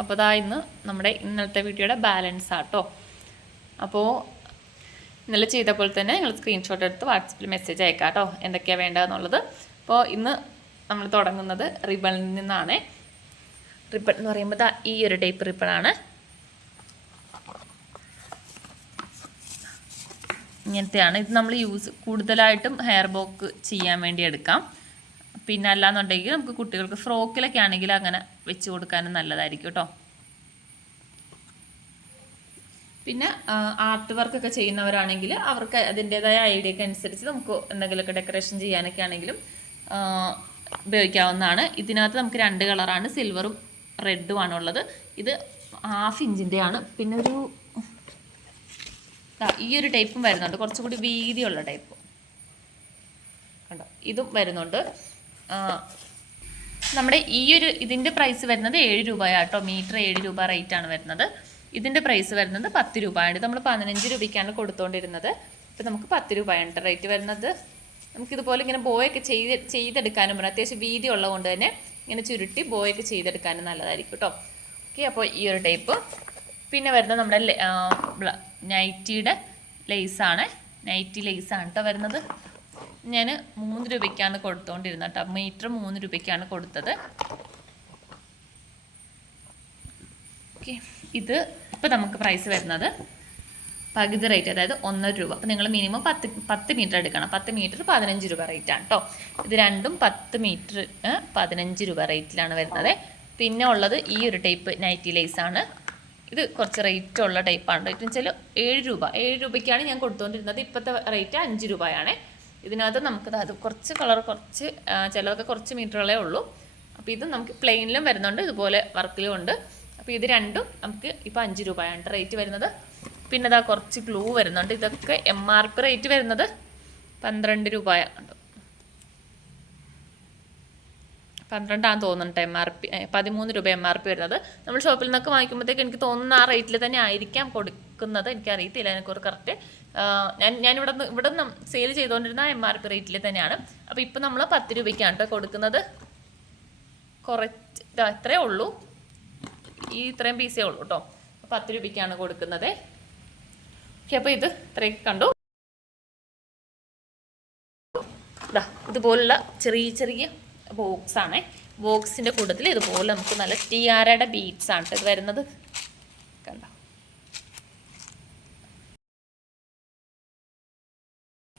അപ്പോൾ അതാ ഇന്ന് നമ്മുടെ ഇന്നലത്തെ വീഡിയോയുടെ ബാലൻസ് ആട്ടോ. അപ്പോൾ ഇന്നലെ ചെയ്ത പോലെ തന്നെ നിങ്ങൾ സ്ക്രീൻഷോട്ട് എടുത്ത് വാട്സപ്പിൽ മെസ്സേജ് അയക്കാം കേട്ടോ എന്തൊക്കെയാണ് വേണ്ടതെന്നുള്ളത്. അപ്പോൾ ഇന്ന് നമ്മൾ തുടങ്ങുന്നത് റിബണിൽ നിന്നാണ്. റിബൺ എന്ന് പറയുമ്പോൾ ഈ ഒരു ടൈപ്പ് റിബണാണ് ഇങ്ങനത്തെയാണ്. ഇത് നമ്മൾ യൂസ് കൂടുതലായിട്ടും ഹെയർ ബോക്ക് ചെയ്യാൻ വേണ്ടി എടുക്കാം. പിന്നെ അല്ലാന്നുണ്ടെങ്കിൽ നമുക്ക് കുട്ടികൾക്ക് ഫ്രോക്കിലൊക്കെ ആണെങ്കിൽ അങ്ങനെ വെച്ച് കൊടുക്കാനും നല്ലതായിരിക്കും കേട്ടോ. പിന്നെ ആർട്ട് വർക്ക് ഒക്കെ ചെയ്യുന്നവരാണെങ്കിൽ അവർക്ക് അതിന്റെതായ ഐഡിയ ഒക്കെ അനുസരിച്ച് നമുക്ക് എന്തെങ്കിലുമൊക്കെ ഡെക്കറേഷൻ ചെയ്യാനൊക്കെ ആണെങ്കിലും ഉപയോഗിക്കാവുന്നതാണ്. ഇതിനകത്ത് നമുക്ക് രണ്ട് കളറാണ് സിൽവറും റെഡും ആണുള്ളത് ഇത് ഹാഫ് ഇഞ്ചിന്റെയാണ് പിന്നെ ഒരു ഈ ഒരു ടൈപ്പും വരുന്നുണ്ട്. കുറച്ചുകൂടി വീതിയുള്ള ടൈപ്പ് കണ്ടോ? ഇതും വരുന്നുണ്ട്. നമ്മുടെ ഈ ഒരു ഇതിന്റെ പ്രൈസ് വരുന്നത് ഏഴ് രൂപയാട്ടോ മീറ്റർ ഏഴ് രൂപ റേറ്റ് ആണ് വരുന്നത്. ഇതിന്റെ പ്രൈസ് വരുന്നത് പത്ത് രൂപയാണ്. നമ്മൾ പതിനഞ്ച് രൂപയ്ക്കാണ് കൊടുത്തുകൊണ്ടിരുന്നത് ഇപ്പം നമുക്ക് പത്ത് രൂപയാണ് റേറ്റ് വരുന്നത്. നമുക്കിതുപോലെ ഇങ്ങനെ ബോയൊക്കെ ചെയ്ത് ചെയ്തെടുക്കാനും പറ്റും. അത്യാവശ്യം വീതി ഉള്ളതുകൊണ്ട് തന്നെ ഇങ്ങനെ ചുരുട്ടി ബോയൊക്കെ ചെയ്തെടുക്കാനും നല്ലതായിരിക്കും കേട്ടോ ഓക്കെ അപ്പോൾ ഈ ഒരു ടൈപ്പ് പിന്നെ വരുന്നത് നമ്മുടെ നൈറ്റിയുടെ ലേസാണ് നൈറ്റി ലേസാണ് കേട്ടോ വരുന്നത്. ഞാൻ മൂന്ന് രൂപയ്ക്കാണ് കൊടുത്തുകൊണ്ടിരുന്നത് കേട്ടോ. മീറ്റർ മൂന്ന് രൂപയ്ക്കാണ് കൊടുത്തത്. ഓക്കെ. ഇത് ഇപ്പോൾ നമുക്ക് പ്രൈസ് വരുന്നത് പകുതി റേറ്റ് അതായത് ഒന്നര രൂപ. അപ്പോൾ നിങ്ങൾ മിനിമം പത്ത് പത്ത് മീറ്റർ എടുക്കണം. പത്ത് മീറ്റർ പതിനഞ്ച് രൂപ റേറ്റാണ് കേട്ടോ ഇത് രണ്ടും പത്ത് മീറ്റർ പതിനഞ്ച് രൂപ റേറ്റിലാണ് വരുന്നത്. പിന്നെ ഉള്ളത് ഈ ഒരു ടൈപ്പ് നൈറ്റി ലൈസ് ആണ്. ഇത് കുറച്ച് റേറ്റ് ഉള്ള ടൈപ്പാണ് റേറ്റ് വെച്ചാൽ ഏഴ് രൂപ. ഏഴ് രൂപയ്ക്കാണ് ഞാൻ കൊടുത്തുകൊണ്ടിരുന്നത് ഇപ്പോഴത്തെ റേറ്റ് അഞ്ച് രൂപയാണ്. ഇതിനകത്ത് നമുക്ക് അത് കുറച്ച് കളർ കുറച്ച് ചിലതൊക്കെ കുറച്ച് മീറ്ററുകളേ ഉള്ളൂ. അപ്പോൾ ഇത് നമുക്ക് പ്ലെയിനിലും വരുന്നുണ്ട് ഇതുപോലെ വർക്കിലും ഉണ്ട്. അപ്പോൾ ഇത് രണ്ടും നമുക്ക് ഇപ്പോൾ അഞ്ച് രൂപയാണ് റേറ്റ് വരുന്നത്. പിന്നെ ഇതാ കുറച്ച് ഗ്ലൂ വരുന്നുണ്ട്. ഇതൊക്കെ എം ആർ പി റേറ്റ് വരുന്നത് പന്ത്രണ്ട് രൂപയാണ്. പന്ത്രണ്ടാന്ന് തോന്നുന്നുണ്ട് എം ആർ പി പതിമൂന്ന് രൂപ എം ആർ പി വരുന്നത്. നമ്മൾ ഷോപ്പിൽ നിന്നൊക്കെ വാങ്ങിക്കുമ്പോഴത്തേക്ക് എനിക്ക് തോന്നുന്ന ആ റേറ്റിൽ തന്നെ ആയിരിക്കാം കൊടുക്കുന്നത്. എനിക്കറിയത്തില്ല അതിനെക്കുറിച്ച് കറക്റ്റ്. ഞാൻ ഞാൻ ഇവിടെ നിന്ന് ഇവിടെ നിന്ന് സെയിൽ ചെയ്തുകൊണ്ടിരുന്ന എം ആർ പി റേറ്റിൽ തന്നെയാണ്. അപ്പോൾ ഇപ്പോൾ നമ്മൾ പത്ത് രൂപയ്ക്കാണ് കേട്ടോ കൊടുക്കുന്നത്. കുറച്ച് ഇതാ ഇത്രയേ ഉള്ളൂ. ഈ ഇത്രയും പീസേ ഉള്ളൂ കേട്ടോ പത്ത് രൂപയ്ക്കാണ് കൊടുക്കുന്നത്. ഓക്കെ അപ്പോൾ ഇത് ഇത്രയൊക്കെ കണ്ടു. ഇതുപോലുള്ള ചെറിയ ചെറിയ ബോക്സ് ആണ്. ബോക്സിന്റെ കൂട്ടത്തിൽ ഇതുപോലെ നമുക്ക് നല്ല ടിയാരയുടെ ബീഡ്സ് ആണ് ഇത് വരുന്നത്. കണ്ടോ?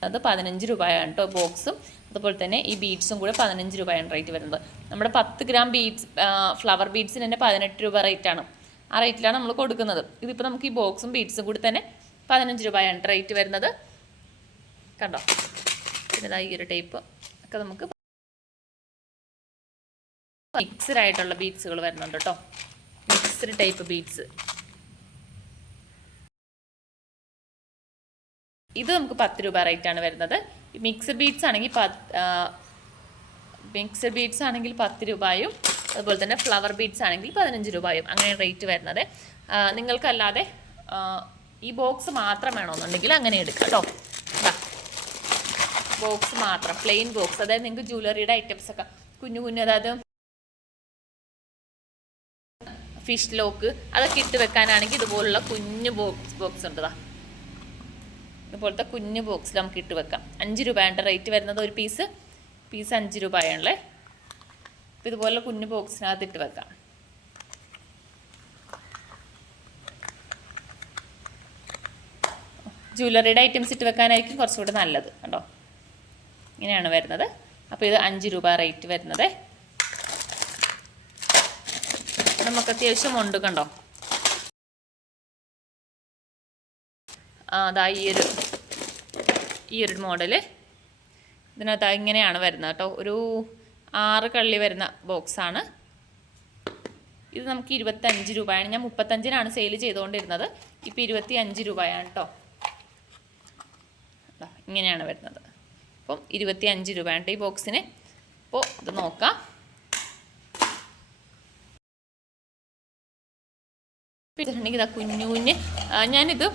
അത് പതിനഞ്ച് രൂപയാണ് കേട്ടോ ബോക്സും. അതുപോലെ തന്നെ ഈ ബീഡ്സും കൂടെ പതിനഞ്ച് രൂപയാണ് റേറ്റ് വരുന്നത്. നമ്മുടെ പത്ത് ഗ്രാം ബീഡ്സ് ഫ്ലവർ ബീഡ്സിന് തന്നെ പതിനെട്ട് രൂപ റേറ്റാണ് ആ റേറ്റിലാണ് നമ്മൾ കൊടുക്കുന്നത്. ഇതിപ്പോൾ നമുക്ക് ഈ ബോക്സും ബീഡ്സും കൂടി തന്നെ പതിനഞ്ച് രൂപയാണ് റേറ്റ് വരുന്നത്. കണ്ടോ? പിന്നെ ഈ ഒരു ടൈപ്പ് ഒക്കെ നമുക്ക് മിക്സ്ഡ് ആയിട്ടുള്ള ബീഡ്സുകൾ വരുന്നുണ്ട് കേട്ടോ. Mixed type beads. ഇത് നമുക്ക് പത്ത് രൂപ റേറ്റ് ആണ് വരുന്നത്. മിക്സ്ഡ് ബീറ്റ്സ് ആണെങ്കിൽ മിക്സഡ് ബീറ്റ്സ് ആണെങ്കിൽ പത്ത് രൂപയും അതുപോലെ തന്നെ ഫ്ലവർ ബീറ്റ്സ് ആണെങ്കിൽ പതിനഞ്ച് രൂപയും അങ്ങനെ റേറ്റ് വരുന്നത്. നിങ്ങൾക്കല്ലാതെ ഈ ബോക്സ് മാത്രം വേണമെന്നുണ്ടെങ്കിൽ അങ്ങനെ എടുക്കാം കേട്ടോ. ബോക്സ് മാത്രം പ്ലെയിൻ ബോക്സ് അതായത് നിങ്ങൾക്ക് ജ്വല്ലറിയുടെ ഐറ്റംസ് ഒക്കെ കുഞ്ഞു കുഞ്ഞു അതായത് ഫിഷ് ലോക്ക് അതൊക്കെ ഇട്ട് വെക്കാനാണെങ്കിൽ ഇതുപോലുള്ള കുഞ്ഞു ബോക്സ് ബോക്സ് ഉണ്ടതാ ഇതുപോലത്തെ കുഞ്ഞു ബോക്സിൽ നമുക്ക് ഇട്ട് വെക്കാം. അഞ്ച് രൂപയാണ് റേറ്റ് വരുന്നത് ഒരു പീസ് പീസ് അഞ്ച് രൂപയാണല്ലേ അപ്പോൾ ഇതുപോലെ കുഞ്ഞു ബോക്സിനകത്ത് ഇട്ട് വെക്കാം. ജ്വല്ലറിയുടെ ഐറ്റംസ് ഇട്ട് വെക്കാനായിരിക്കും കുറച്ചുകൂടെ നല്ലത്. കണ്ടോ? ഇങ്ങനെയാണ് വരുന്നത്. അപ്പോൾ ഇത് അഞ്ച് രൂപ റേറ്റ് വരുന്നത്. നമുക്ക് അത്യാവശ്യം ഉണ്ട് കണ്ടോ? അതാ ഈ ഒരു ഈ ഒരു മോഡൽ. ഇതിനകത്ത് ഇങ്ങനെയാണ് വരുന്നത് കേട്ടോ. ഒരു ആറ് കള്ളി വരുന്ന ബോക്സാണ് ഇത് നമുക്ക് ഇരുപത്തഞ്ച് രൂപയാണ്. ഞാൻ മുപ്പത്തഞ്ചിനാണ് സെയിൽ ചെയ്തുകൊണ്ടിരുന്നത്. ഇപ്പോൾ ഇരുപത്തി അഞ്ച് രൂപയാണ് കേട്ടോ. ഇങ്ങനെയാണ് വരുന്നത്. അപ്പം ഇരുപത്തി അഞ്ച് രൂപയാണ് ഈ ബോക്സിന് അപ്പോൾ ഇത് നോക്കാം. പിന്നെ ഇതാ കുഞ്ഞു കുഞ്ഞ് ഞാനിത്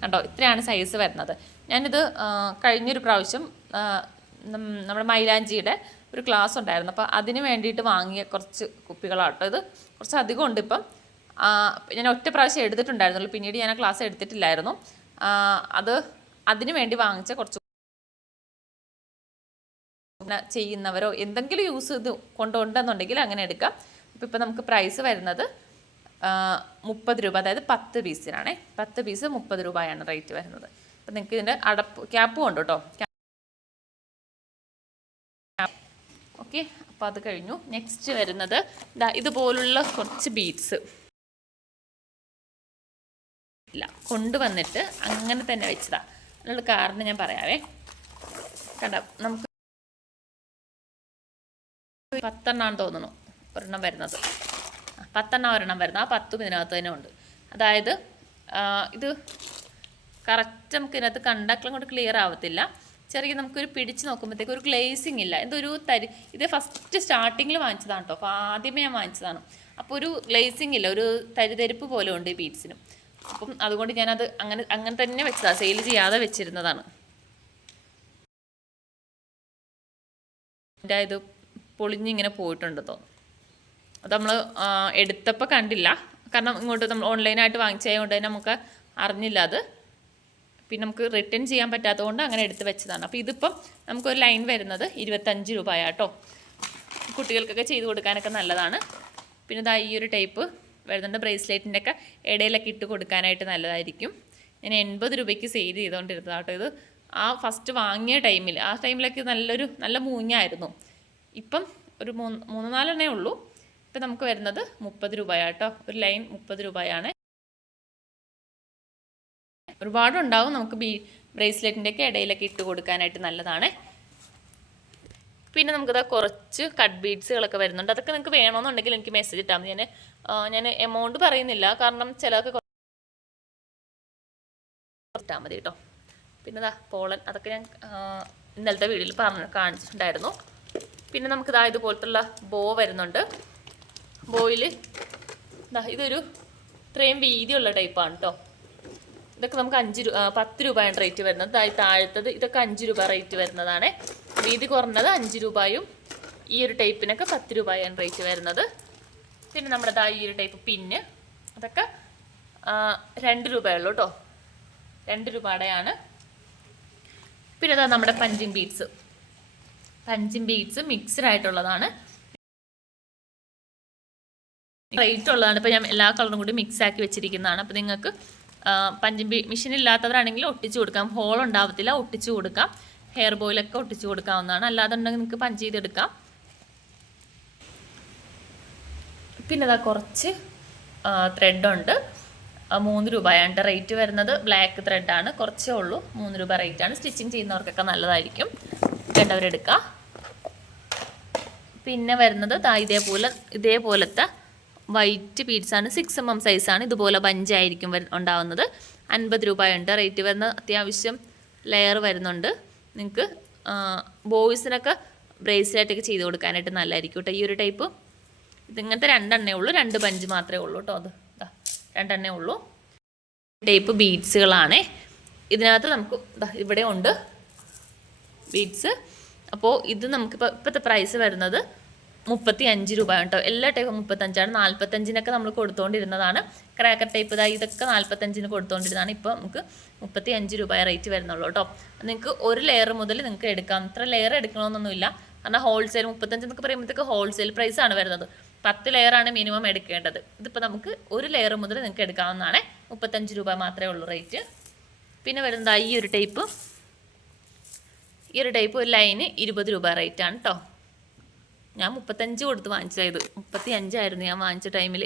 കണ്ടോ ഇത്രയാണ് സൈസ് വരുന്നത്. ഞാനിത് കഴിഞ്ഞൊരു പ്രാവശ്യം നമ്മുടെ മൈലാഞ്ചിയുടെ ഒരു ക്ലാസ് ഉണ്ടായിരുന്നു. അപ്പോൾ അതിന് വേണ്ടിയിട്ട് വാങ്ങിയ കുറച്ച് കുപ്പികളാട്ടോ ഇത്. കുറച്ച് അധികം ഉണ്ട് ഇപ്പം. ഞാൻ ഒറ്റ പ്രാവശ്യം എടുത്തിട്ടുണ്ടായിരുന്നുള്ളൂ. പിന്നീട് ഞാൻ ആ ക്ലാസ് എടുത്തിട്ടില്ലായിരുന്നു. അത് അതിന് വേണ്ടി വാങ്ങിച്ച കുറച്ച് ചെയ്യുന്നവരോ എന്തെങ്കിലും യൂസ് ഇത് കൊണ്ടുണ്ടെന്നുണ്ടെങ്കിൽ അങ്ങനെ എടുക്കാം. അപ്പോൾ ഇപ്പം നമുക്ക് പ്രൈസ് വരുന്നത് മുപ്പത് രൂപ അതായത് പത്ത് പീസിനാണേ. പത്ത് പീസ് മുപ്പത് രൂപയാണ് റേറ്റ് വരുന്നത്. അപ്പം നിങ്ങൾക്ക് ഇതിന്റെ അടപ്പ് ക്യാപ്പും ഉണ്ട് കേട്ടോ. ഓക്കെ അപ്പോൾ അത് കഴിഞ്ഞു. നെക്സ്റ്റ് വരുന്നത് ഇതാ ഇതുപോലുള്ള കുറച്ച് ബീഡ്സ് ഇല്ല കൊണ്ടുവന്നിട്ട് അങ്ങനെ തന്നെ വെച്ചതാ. അതിനുള്ള കാരണം ഞാൻ പറയാവേ. കണ്ട നമുക്ക് പത്തെണ്ണാന്ന് തോന്നുന്നു ഒരെണ്ണം വരുന്നത്. പത്തെണ്ണം ഒരെണ്ണം വരുന്നത് ആ പത്തും ഇതിനകത്ത് തന്നെ ഉണ്ട്. അതായത് ഇത് കറക്റ്റ് നമുക്ക് ഇതിനകത്ത് കണ്ടാക്കളും കൊണ്ട് ക്ലിയർ ആവത്തില്ല. ചെറിയ നമുക്കൊരു പിടിച്ച് നോക്കുമ്പോഴത്തേക്ക് ഒരു ഗ്ലേസിങ് ഇല്ല. എന്തൊരു തരി ഇത് ഫസ്റ്റ് സ്റ്റാർട്ടിങ്ങിൽ വാങ്ങിച്ചതാണ് കേട്ടോ അപ്പോൾ ആദ്യമേ ഞാൻ വാങ്ങിച്ചതാണ്. അപ്പോൾ ഒരു ഗ്ലേസിങ് ഇല്ല. ഒരു തരിതരിപ്പ് പോലെ ഉണ്ട് ഈ ബീഡ്സിനും അപ്പം അതുകൊണ്ട് ഞാനത് അങ്ങനെ അങ്ങനെ തന്നെ വെച്ചതാണ് സെയിൽ ചെയ്യാതെ വെച്ചിരുന്നതാണ്. എന്റെ പൊളിഞ്ഞിങ്ങനെ പോയിട്ടുണ്ട് അത് നമ്മൾ എടുത്തപ്പോൾ കണ്ടില്ല. കാരണം ഇങ്ങോട്ട് നമ്മൾ ഓൺലൈനായിട്ട് വാങ്ങിച്ചതുകൊണ്ട് തന്നെ നമുക്ക് അറിഞ്ഞില്ല അത്. പിന്നെ നമുക്ക് റിട്ടേൺ ചെയ്യാൻ പറ്റാത്തതുകൊണ്ട് അങ്ങനെ എടുത്ത് വെച്ചതാണ്. അപ്പോൾ ഇതിപ്പം നമുക്കൊരു ലൈൻ വരുന്നത് ഇരുപത്തഞ്ച് രൂപയാട്ടോ. കുട്ടികൾക്കൊക്കെ ചെയ്ത് കൊടുക്കാനൊക്കെ നല്ലതാണ്. പിന്നെ ഇതാ ഈ ഒരു ടൈപ്പ് വരുന്നുണ്ട് ബ്രേസ്ലെറ്റിന്റെ ഒക്കെ ഇടയിലൊക്കെ ഇട്ട് കൊടുക്കാനായിട്ട് നല്ലതായിരിക്കും. ഞാൻ എൺപത് രൂപയ്ക്ക് സെയിൽ ചെയ്തുകൊണ്ടിരുന്നത് കേട്ടോ ഇത്. ആ ഫസ്റ്റ് വാങ്ങിയ ടൈമിൽ ആ ടൈമിലൊക്കെ നല്ലൊരു നല്ല മൂഞ്ഞായിരുന്നു. ഇപ്പം ഒരു മൂന്ന് മൂന്ന് നാലെണ്ണേ ഉള്ളൂ. ഇപ്പം നമുക്ക് വരുന്നത് മുപ്പത് രൂപയാട്ടോ ഒരു ലൈൻ മുപ്പത് രൂപയാണ്. ഒരുപാടുണ്ടാവും നമുക്ക് ബി ബ്രേസ്ലെറ്റിന്റെ ഒക്കെ ഇടയിലൊക്കെ ഇട്ട് കൊടുക്കാനായിട്ട് നല്ലതാണ്. പിന്നെ നമുക്കിതാ കുറച്ച് കട്ട് ബീഡ്സുകളൊക്കെ വരുന്നുണ്ട്. അതൊക്കെ നിങ്ങൾക്ക് വേണമെന്നുണ്ടെങ്കിൽ എനിക്ക് മെസ്സേജ് ഇട്ടാൽ മതി. ഞാൻ ഞാൻ എമൗണ്ട് പറയുന്നില്ല. കാരണം ചിലതൊക്കെ ഇട്ടാൽ മതി കേട്ടോ. പിന്നെ ഇതാ പോളൻ അതൊക്കെ ഞാൻ ഇന്നലത്തെ വീഡിയോയിൽ പറഞ്ഞു കാണിച്ചിട്ടുണ്ടായിരുന്നു. പിന്നെ നമുക്കിതാ ഇതുപോലത്തുള്ള ബോ വരുന്നുണ്ട്. ബോയിൽ ഇതാ ഇതൊരു ഇത്രയും വീതിയുള്ള ടൈപ്പാണ് കേട്ടോ ഇതൊക്കെ നമുക്ക് അഞ്ച് രൂപ പത്ത് രൂപയാണ് റേറ്റ് വരുന്നത്. അതായത് താഴത്തത് ഇതൊക്കെ അഞ്ച് രൂപ റേറ്റ് വരുന്നതാണ്. വീതി കുറഞ്ഞത് അഞ്ച് രൂപയും ഈ ഒരു ടൈപ്പിനൊക്കെ പത്ത് രൂപയാണ് റേറ്റ് വരുന്നത്. പിന്നെ നമ്മുടെ ദാ ഈ ഒരു ടൈപ്പ് പിന്ന് അതൊക്കെ രണ്ട് രൂപയുള്ളൂ കേട്ടോ രണ്ട് രൂപയുടെയാണ്. പിന്നെ അതാ നമ്മുടെ punching beads punching beads mixed ആയിട്ടുള്ളതാണ്. റേറ്റ് ഉള്ളതാണ്. ഇപ്പോൾ ഞാൻ എല്ലാ കളറും കൂടി മിക്സ് ആക്കി വെച്ചിരിക്കുന്നതാണ്. അപ്പോൾ നിങ്ങൾക്ക് പഞ്ചമ്പി മെഷീൻ ഇല്ലാത്തവരാണെങ്കിൽ ഒട്ടിച്ചു കൊടുക്കാം. ഹോൾ ഉണ്ടാവത്തില്ല ഒട്ടിച്ചു കൊടുക്കാം. ഹെയർ ബോയിലൊക്കെ ഒട്ടിച്ചു കൊടുക്കാവുന്നതാണ്. അല്ലാതെ ഉണ്ടെങ്കിൽ നിങ്ങൾക്ക് പഞ്ച് ചെയ്തെടുക്കാം. പിന്നെ ഇതാ കുറച്ച് ത്രെഡുണ്ട് മൂന്ന് രൂപയാണ് റേറ്റ് വരുന്നത്. ബ്ലാക്ക് ത്രെഡാണ് കുറച്ചേ ഉള്ളൂ. മൂന്ന് രൂപ റേറ്റ് ആണ്. സ്റ്റിച്ചിങ് ചെയ്യുന്നവർക്കൊക്കെ നല്ലതായിരിക്കും. വേണ്ടവരെടുക്കുക പിന്നെ വരുന്നത് ഇതേപോലെ ഇതേപോലത്തെ വൈറ്റ് ബീഡ്സാണ് സിക്സ് എം എം സൈസാണ് ഇതുപോലെ ബഞ്ചായിരിക്കും വരു- ഉണ്ടാവുന്നത്. അൻപത് രൂപയുണ്ട്. റേറ്റ് വരുന്ന അത്യാവശ്യം ലെയർ വരുന്നുണ്ട്. നിങ്ങൾക്ക് ബോയ്സിനൊക്കെ ബ്രേസ്ലെറ്റൊക്കെ ചെയ്ത് കൊടുക്കാനായിട്ട് നല്ലതായിരിക്കും കേട്ടോ ഈ ഒരു ടൈപ്പ് ഇതിങ്ങനത്തെ രണ്ടെണ്ണേ ഉള്ളൂ. രണ്ട് ബഞ്ച് മാത്രമേ ഉള്ളൂ കേട്ടോ അത്. രണ്ടെണ്ണേ ഉള്ളൂ. ടൈപ്പ് ബീഡ്സുകളാണേ ഇതിനകത്ത് നമുക്ക് ഇവിടെ ഉണ്ട് ബീഡ്സ് അപ്പോൾ ഇത് നമുക്കിപ്പോൾ ഇപ്പോഴത്തെ പ്രൈസ് വരുന്നത് മുപ്പത്തി അഞ്ച് രൂപ കേട്ടോ. എല്ലാ ടൈപ്പും മുപ്പത്തഞ്ചാണ്. നാൽപ്പത്തഞ്ചിനൊക്കെ നമ്മൾ കൊടുത്തുകൊണ്ടിരുന്നതാണ് ക്രാക്കർ ടൈപ്പ് ഇതായി ഇതൊക്കെ നാൽപ്പത്തഞ്ചിന് കൊടുത്തുകൊണ്ടിരുന്നതാണ് ഇപ്പോൾ നമുക്ക് മുപ്പത്തി അഞ്ച് രൂപ റേറ്റ് വരുന്നുള്ളൂ കേട്ടോ. നിങ്ങൾക്ക് ഒരു ലെയർ മുതൽ നിങ്ങൾക്ക് എടുക്കാം. ഇത്ര ലെയർ എടുക്കണമെന്നൊന്നുമില്ല കാരണം ഹോൾസെയിൽ മുപ്പത്തഞ്ച് എന്നൊക്കെ പറയുമ്പോഴത്തേക്ക് ഹോൾസെയിൽ പ്രൈസ് ആണ് വരുന്നത്. പത്ത് ലെയറാണ് മിനിമം എടുക്കേണ്ടത്. ഇതിപ്പോൾ നമുക്ക് ഒരു ലെയർ മുതൽ നിങ്ങൾക്ക് എടുക്കാവുന്നതാണ്. മുപ്പത്തഞ്ച് രൂപ മാത്രമേ ഉള്ളൂ റേറ്റ് പിന്നെ വരുന്നത് ഈ ഒരു ടൈപ്പ് ഈ ഒരു ടൈപ്പ് ഒരു ലൈന് ഇരുപത് രൂപ റേറ്റ് ആണ് കേട്ടോ. ഞാൻ മുപ്പത്തഞ്ച് കൊടുത്ത് വാങ്ങിച്ചതായത്. മുപ്പത്തി അഞ്ചായിരുന്നു ഞാൻ വാങ്ങിച്ച ടൈമിൽ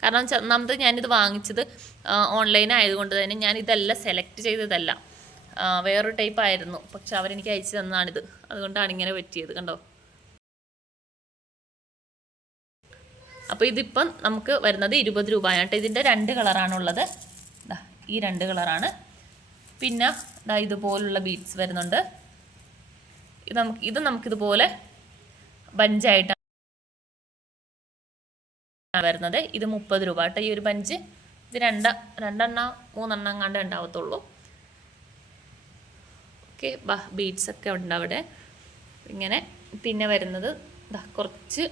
കാരണം ഒന്നാമത് ഞാനിത് വാങ്ങിച്ചത് ഓൺലൈൻ ആയതുകൊണ്ട് തന്നെ ഞാൻ ഇതല്ല സെലക്ട് ചെയ്തതല്ല വേറൊരു ടൈപ്പ് ആയിരുന്നു. പക്ഷെ അവരെനിക്ക് അയച്ചു തന്നതാണിത് അതുകൊണ്ടാണ് ഇങ്ങനെ പറ്റിയത് കണ്ടോ? അപ്പോൾ ഇതിപ്പം നമുക്ക് വരുന്നത് ഇരുപത് രൂപയാണ് കേട്ടോ. ഇതിന്റെ രണ്ട് കളറാണുള്ളത്. ഈ രണ്ട് കളറാണ്. പിന്നെ ദാ ഇതുപോലുള്ള ബീഡ്സ് വരുന്നുണ്ട്. ഇത് നമുക്ക് ഇത് നമുക്കിതുപോലെ ബഞ്ചായിട്ടാണ് വരുന്നത്. ഇത് മുപ്പത് രൂപ കേട്ടോ. ഈ ഒരു ബഞ്ച് ഇത് രണ്ട രണ്ടെണ്ണം മൂന്നെണ്ണം കണ്ടേ ഉണ്ടാവത്തുള്ളൂ. ഓക്കെ ബീഡ്സ് ഒക്കെ ഉണ്ട് അവിടെ. ഇങ്ങനെ പിന്നെ വരുന്നത് കുറച്ച്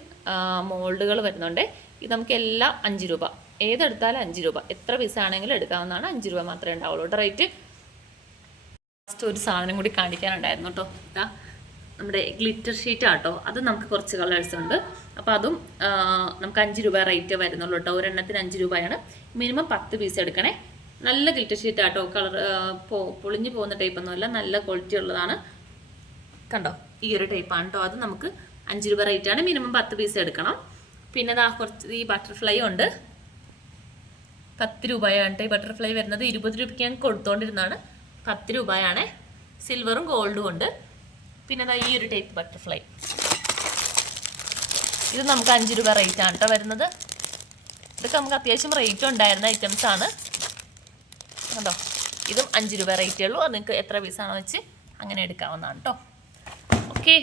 മോൾഡുകൾ വരുന്നുണ്ട്. ഇത് നമുക്ക് എല്ലാം അഞ്ച് രൂപ. ഏതെടുത്താലും അഞ്ച് രൂപ. എത്ര പീസ് ആണെങ്കിലും എടുക്കാവുന്നതാണ് അഞ്ച് രൂപ മാത്രമേ ഉണ്ടാവുള്ളൂ. റേറ്റ്. ലാസ്റ്റ് ഒരു സാധനം കൂടി കാണിക്കാനുണ്ടായിരുന്നു കേട്ടോ. ഇതാ നമ്മുടെ ഗ്ലിറ്റർ ഷീറ്റ് ആട്ടോ അത് നമുക്ക് കുറച്ച് കളേഴ്സ് ഉണ്ട്. അപ്പോൾ അതും നമുക്ക് അഞ്ച് രൂപ റേറ്റ് വരുന്നുള്ളൂ കേട്ടോ ഒരെണ്ണത്തിന് അഞ്ച് രൂപയാണ്. മിനിമം പത്ത് പീസ് എടുക്കണേ. നല്ല ഗ്ലിറ്റർ ഷീറ്റ് ആട്ടോ. കളർ പൊളിഞ്ഞു പോകുന്ന ടൈപ്പ് ഒന്നുമല്ല നല്ല ക്വാളിറ്റി ഉള്ളതാണ്. കണ്ടോ? ഈ ഒരു ടൈപ്പാണ് കേട്ടോ അത് നമുക്ക് അഞ്ച് രൂപ റേറ്റ് ആണ്. മിനിമം പത്ത് പീസ് എടുക്കണം. പിന്നെ ദാ കുറച്ച് ഈ ബട്ടർഫ്ലൈ ഉണ്ട്. പത്ത് രൂപയാണ് ഈ ബട്ടർഫ്ലൈ വരുന്നത്. ഇരുപത് രൂപയ്ക്ക് ഞാൻ കൊടുത്തോണ്ടിരുന്നതാണ്. പത്ത് രൂപയാണ്. സിൽവറും ഗോൾഡും ഉണ്ട്. പിന്നെ ഈ ഒരു ടൈപ്പ് ബട്ടർഫ്ലൈ ഇത് നമുക്ക് അഞ്ച് രൂപ റേറ്റ് ആണ് കേട്ടോ വരുന്നത്. ഇതൊക്കെ നമുക്ക് അത്യാവശ്യം റേറ്റ് ഉണ്ടായിരുന്ന ഐറ്റംസ് ആണ്. കണ്ടോ? ഇതും അഞ്ച് രൂപ റേറ്റേ ഉള്ളൂ. അത് നിങ്ങൾക്ക് എത്ര പീസാണോ വെച്ച് അങ്ങനെ എടുക്കാവുന്നതാണ് കേട്ടോ ഓക്കെ